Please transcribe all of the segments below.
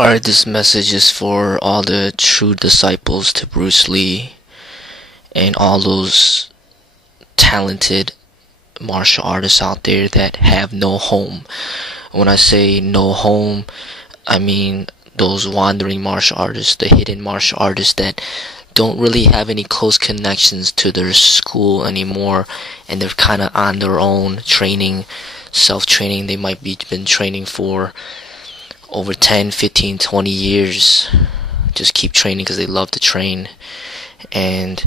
Alright, this message is for all the true disciples to Bruce Lee and all those talented martial artists out there that have no home. When I say no home, I mean those wandering martial artists, the hidden martial artists that don't really have any close connections to their school anymore, and they're kind of on their own training, self-training. They might be been training for over 10, 15, 20 years. Just keep training because they love to train, and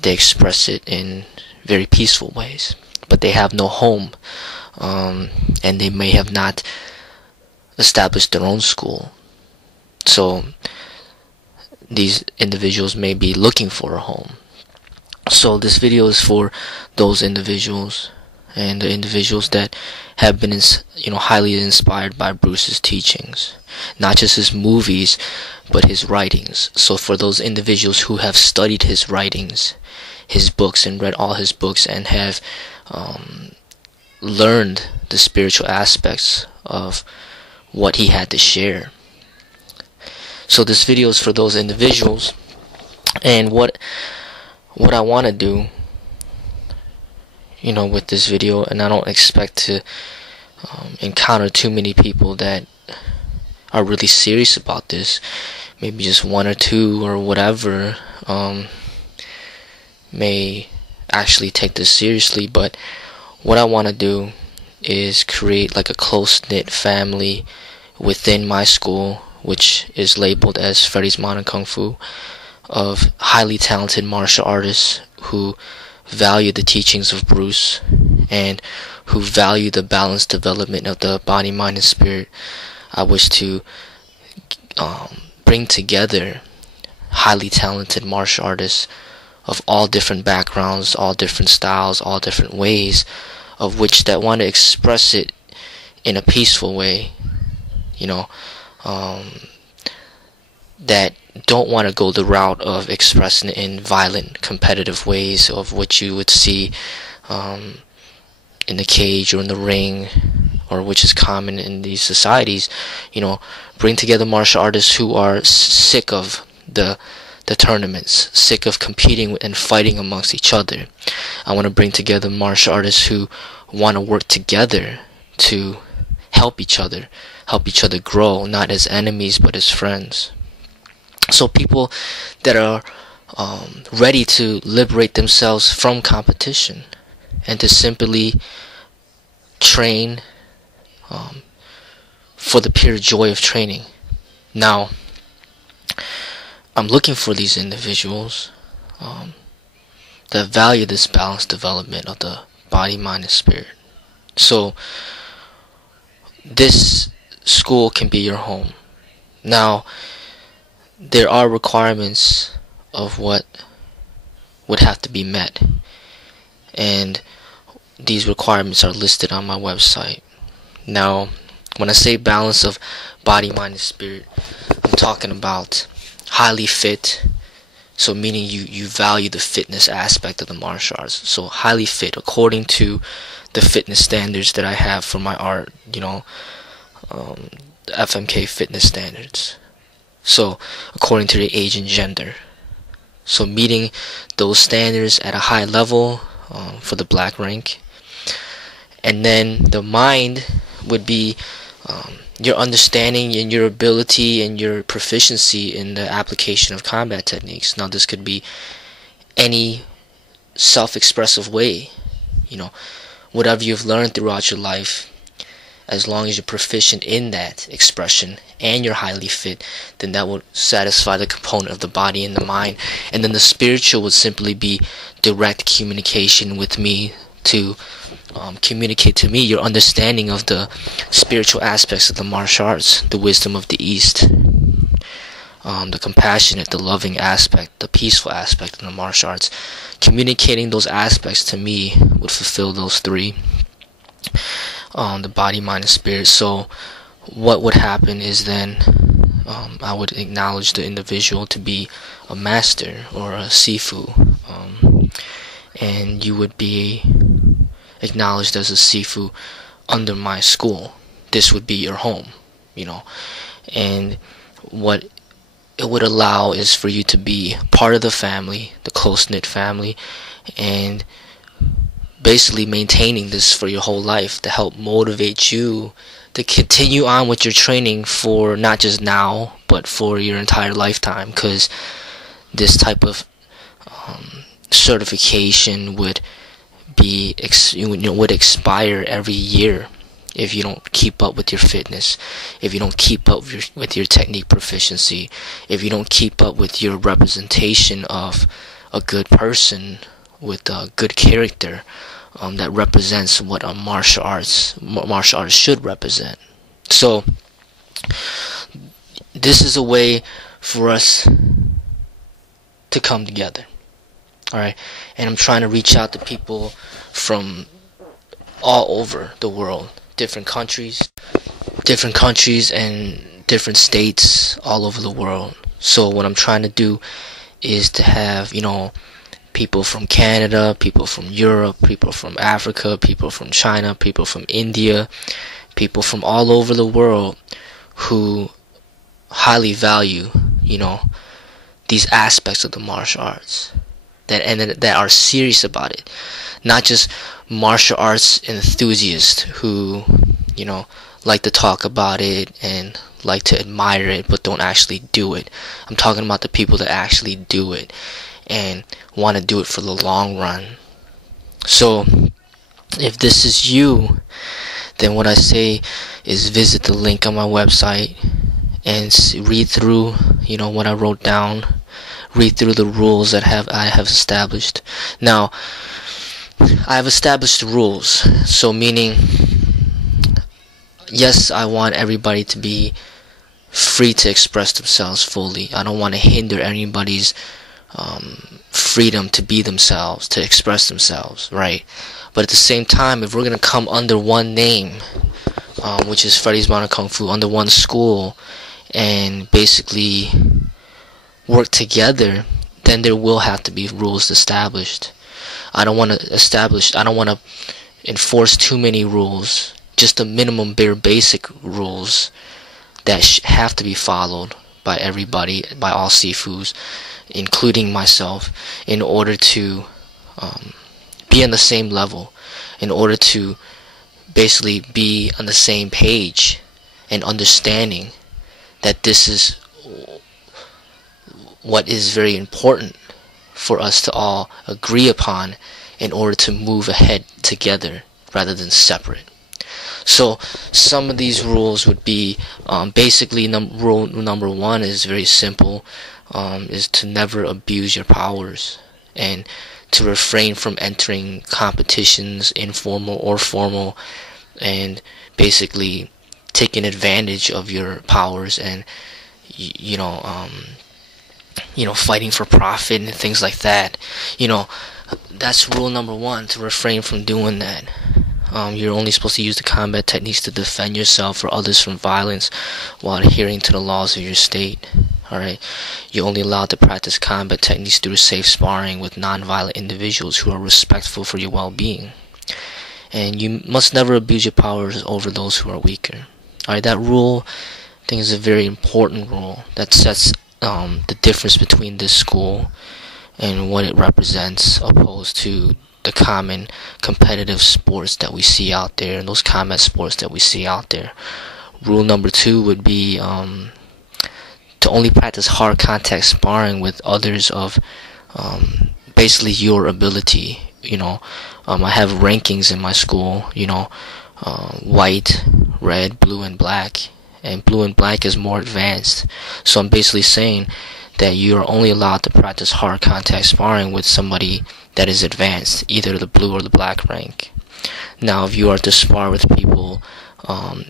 they express it in very peaceful ways, but they have no home, and they may have not established their own school. So these individuals may be looking for a home. So this video is for those individuals and the individuals that have been highly inspired by Bruce's teachings, not just his movies but his writings. So for those individuals who have studied his writings, his books, and read all his books, and have learned the spiritual aspects of what he had to share. So this video is for those individuals, and what I want to do, with this video, and I don't expect to encounter too many people that are really serious about this, maybe just one or two or whatever, may actually take this seriously. But what I want to do is create like a close-knit family within my school, which is labeled as Freddy's Modern Kung Fu, of highly talented martial artists who value the teachings of Bruce and who value the balanced development of the body, mind, and spirit. I wish to bring together highly talented martial artists of all different backgrounds, all different styles, all different ways, of which that want to express it in a peaceful way, that don't want to go the route of expressing it in violent, competitive ways, of which you would see in the cage or in the ring, or which is common in these societies. Bring together martial artists who are sick of the tournaments, sick of competing and fighting amongst each other. I want to bring together martial artists who want to work together to help each other grow, not as enemies but as friends. So people that are ready to liberate themselves from competition and to simply train for the pure joy of training. Now, I'm looking for these individuals that value this balanced development of the body, mind, and spirit. So this school can be your home. Now, there are requirements of what would have to be met, and these requirements are listed on my website. Now, when I say balance of body, mind, and spirit, I'm talking about highly fit, so meaning you value the fitness aspect of the martial arts. So highly fit according to the fitness standards that I have for my art, FMK fitness standards. So according to the age and gender. So meeting those standards at a high level for the black rank. And then the mind would be your understanding and your ability and your proficiency in the application of combat techniques. Now this could be any self-expressive way, whatever you've learned throughout your life. As long as you're proficient in that expression and you're highly fit, then that will satisfy the component of the body and the mind. And then the spiritual would simply be direct communication with me to communicate to me your understanding of the spiritual aspects of the martial arts, the wisdom of the East, the compassionate, the loving aspect, the peaceful aspect of the martial arts. Communicating those aspects to me would fulfill those three. The body, mind, and spirit. So what would happen is then I would acknowledge the individual to be a master or a sifu, and you would be acknowledged as a sifu under my school. This would be your home, And what it would allow is for you to be part of the family, the close-knit family, and basically maintaining this for your whole life to help motivate you to continue on with your training for not just now, but for your entire lifetime. Because this type of certification would would expire every year if you don't keep up with your fitness, if you don't keep up with your technique proficiency, if you don't keep up with your representation of a good person with a good character that represents what a martial artist should represent. So this is a way for us to come together. Alright, and I'm trying to reach out to people from all over the world, different countries and different states all over the world. So what I'm trying to do is to have, people from Canada, people from Europe, people from Africa, people from China, people from India, people from all over the world who highly value, these aspects of the martial arts. That are serious about it, not just martial arts enthusiasts who like to talk about it and like to admire it but don't actually do it. I'm talking about the people that actually do it and want to do it for the long run. So if this is you, then what I say is visit the link on my website and read through what I wrote down. Read through the rules that I have established. Now, I have established rules, so meaning, yes, I want everybody to be free to express themselves fully. I don't want to hinder anybody's freedom to be themselves, to express themselves, right? But at the same time, if we're going to come under one name, which is Freddy's Modern Kung Fu, under one school, and basically work together, then there will have to be rules established. I don't want to enforce too many rules, just the minimum bare basic rules that have to be followed by everybody, by all Sifus, including myself, in order to be on the same level, in order to basically be on the same page and understanding that this is what is very important for us to all agree upon in order to move ahead together rather than separate. So some of these rules would be basically rule number one is very simple, is to never abuse your powers and to refrain from entering competitions, informal or formal, and basically taking advantage of your powers and fighting for profit and things like that. That's rule number one, to refrain from doing that. You're only supposed to use the combat techniques to defend yourself or others from violence while adhering to the laws of your state. Alright? You're only allowed to practice combat techniques through safe sparring with non-violent individuals who are respectful for your well-being. And you must never abuse your powers over those who are weaker. Alright, that rule, I think, is a very important rule that sets the difference between this school and what it represents, opposed to the common competitive sports that we see out there, and those combat sports that we see out there. Rule number two would be to only practice hard contact sparring with others of basically your ability. I have rankings in my school, white, red, blue, and black. And blue and black is more advanced. So I'm basically saying that you are only allowed to practice hard contact sparring with somebody that is advanced, either the blue or the black rank. Now, if you are to spar with people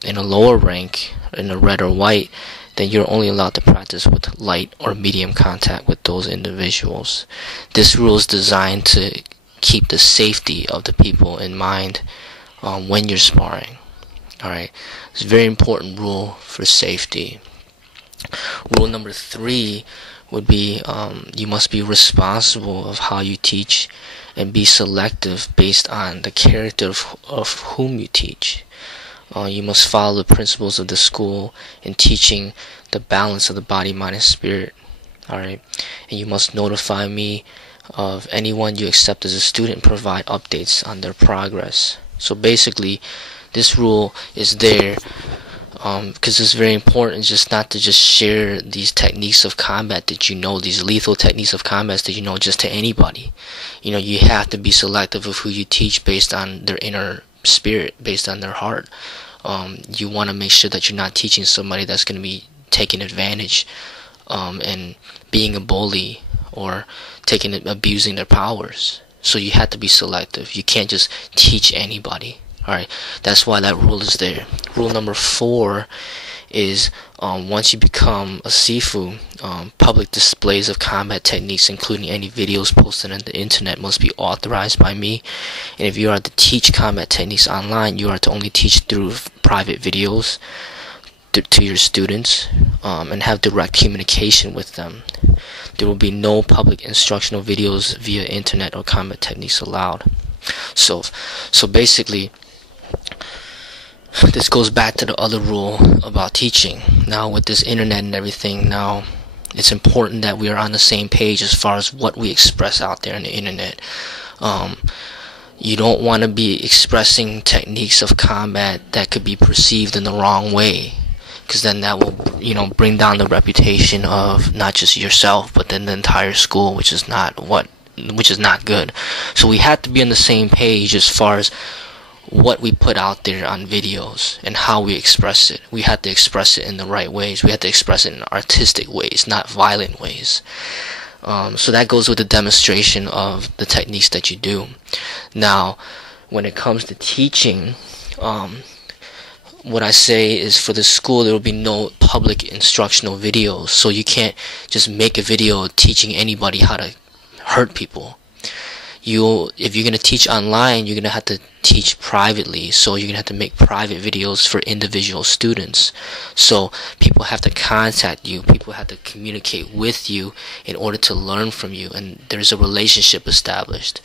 in a lower rank, in a red or white, then you're only allowed to practice with light or medium contact with those individuals. This rule is designed to keep the safety of the people in mind when you're sparring. Alright, it's a very important rule for safety. Rule number three would be you must be responsible of how you teach and be selective based on the character of whom you teach. You must follow the principles of the school in teaching the balance of the body, mind, and spirit. Alright? And you must notify me of anyone you accept as a student and provide updates on their progress. So basically, this rule is there because it's very important just not to just share these techniques of combat that you know, these lethal techniques of combat that you know, just to anybody. You have to be selective of who you teach based on their inner spirit, based on their heart. You want to make sure that you're not teaching somebody that's going to be taking advantage and being a bully or abusing their powers. So you have to be selective. You can't just teach anybody. Alright, that's why that rule is there. Rule number 4 is once you become a Sifu, public displays of combat techniques, including any videos posted on the internet, must be authorized by me. And if you are to teach combat techniques online, you are to only teach through private videos to your students and have direct communication with them. There will be no public instructional videos via internet or combat techniques allowed. So basically, this goes back to the other rule about teaching. Now with this internet and everything, now it's important that we are on the same page as far as what we express out there on the internet. You don't want to be expressing techniques of combat that could be perceived in the wrong way, because then that will bring down the reputation of not just yourself but then the entire school, which is not good. So we have to be on the same page as far as what we put out there on videos and how we express it. We have to express it in the right ways. We have to express it in artistic ways, not violent ways. So that goes with the demonstration of the techniques that you do. Now, when it comes to teaching, what I say is for the school there will be no public instructional videos. So you can't just make a video teaching anybody how to hurt people. If you're going to teach online, you're going to have to teach privately. So you're going to have to make private videos for individual students. So people have to contact you. People have to communicate with you in order to learn from you. And there's a relationship established.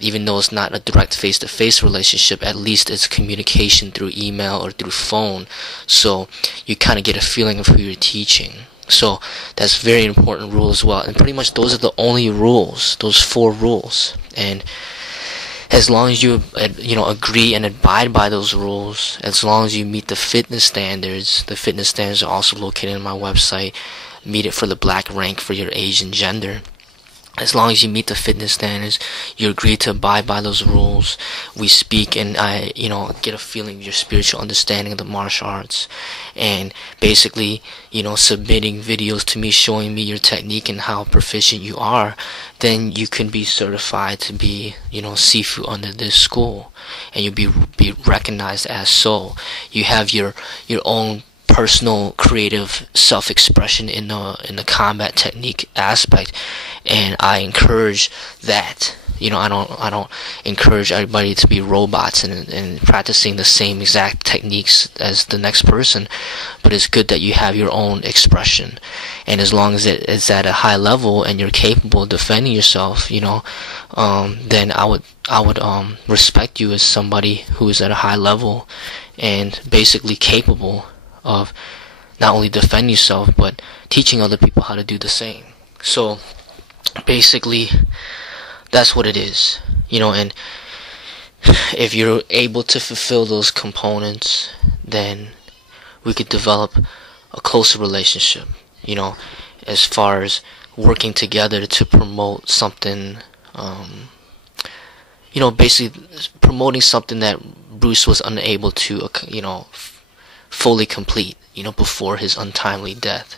Even though it's not a direct face-to-face relationship, at least it's communication through email or through phone. So you kind of get a feeling of who you're teaching. So that's a very important rule as well. And pretty much those are the only rules, those 4 rules. And as long as you agree and abide by those rules, as long as you meet the fitness standards are also located on my website. Meet it for the black rank for your age and gender. As long as you meet the fitness standards, you agree to abide by those rules. We speak and I, get a feeling of your spiritual understanding of the martial arts. And basically, submitting videos to me showing me your technique and how proficient you are, then you can be certified to be, Sifu under this school. And you'll be recognized as so. You have your own personal creative self-expression in the combat technique aspect, and I encourage that. I don't encourage everybody to be robots and practicing the same exact techniques as the next person, but it's good that you have your own expression, and as long as it is at a high level and you're capable of defending yourself, then I would respect you as somebody who is at a high level and basically capable of not only defending yourself but teaching other people how to do the same. So basically that's what it is, and if you're able to fulfill those components, then we could develop a closer relationship, as far as working together to promote something, basically promoting something that Bruce was unable to fully complete, before his untimely death.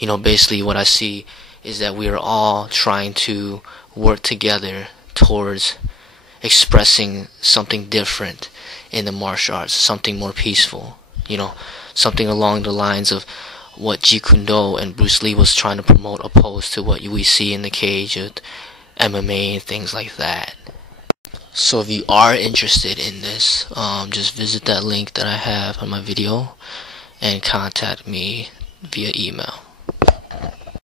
Basically what I see is that we are all trying to work together towards expressing something different in the martial arts, something more peaceful, something along the lines of what Jeet Kune Do and Bruce Lee was trying to promote, opposed to what we see in the cage of MMA and things like that. So if you are interested in this, just visit that link that I have on my video and contact me via email.